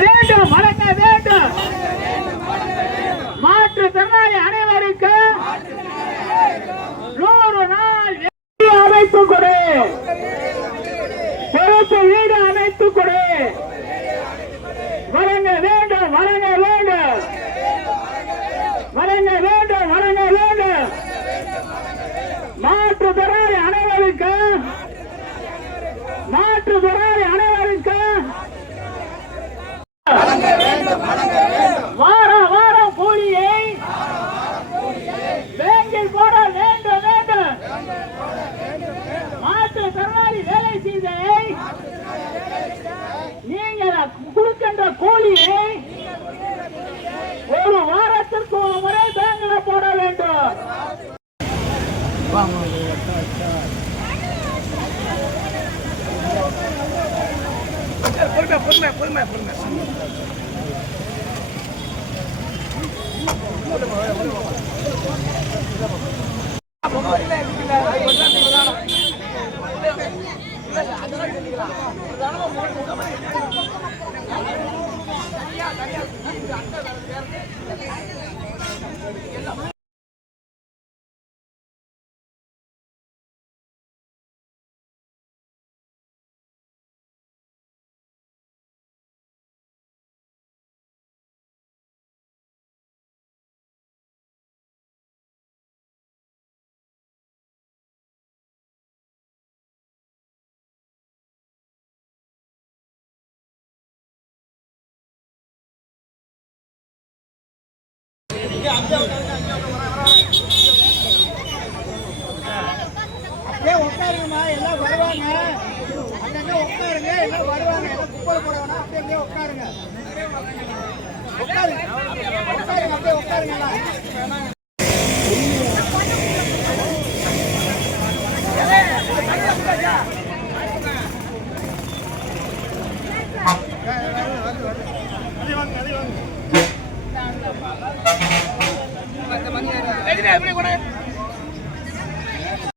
வேண்டும் வழங்க வேண்டும். மாற்றுத்திறனாளி அனைவருக்கு 100 நாள் அமைத்து கொடு. பொறுப்பு வீடு அமைத்து கொடு. வழங்க வேண்டும் வழங்க வேண்டும். வழங்க வேண்டும் வழங்க வேண்டும். மாற்றுத்திறனாளி அனைவருக்கு வாரம் வாரம் கூலியை பேங்கில் போட வேண்டும் வேண்டும். மாற்றுத்திறனாளி வேலை செய்ததை நீங்கள் கொடுக்கின்ற கூலியை ஒரு வாரத்திற்கு ஒரு முறை பேங்கில் போட வேண்டும். பொறுமை உட்காருங்கம்மா, எல்லாம் வருவாங்க. அங்கங்க உட்காருங்க, எல்லாம் வருவாங்க. எல்லாம் குப்பை போட வேணாம், அப்படியே உட்காருங்க. உட்காருங்க அப்படியே உட்காருங்க. எப்படி கூட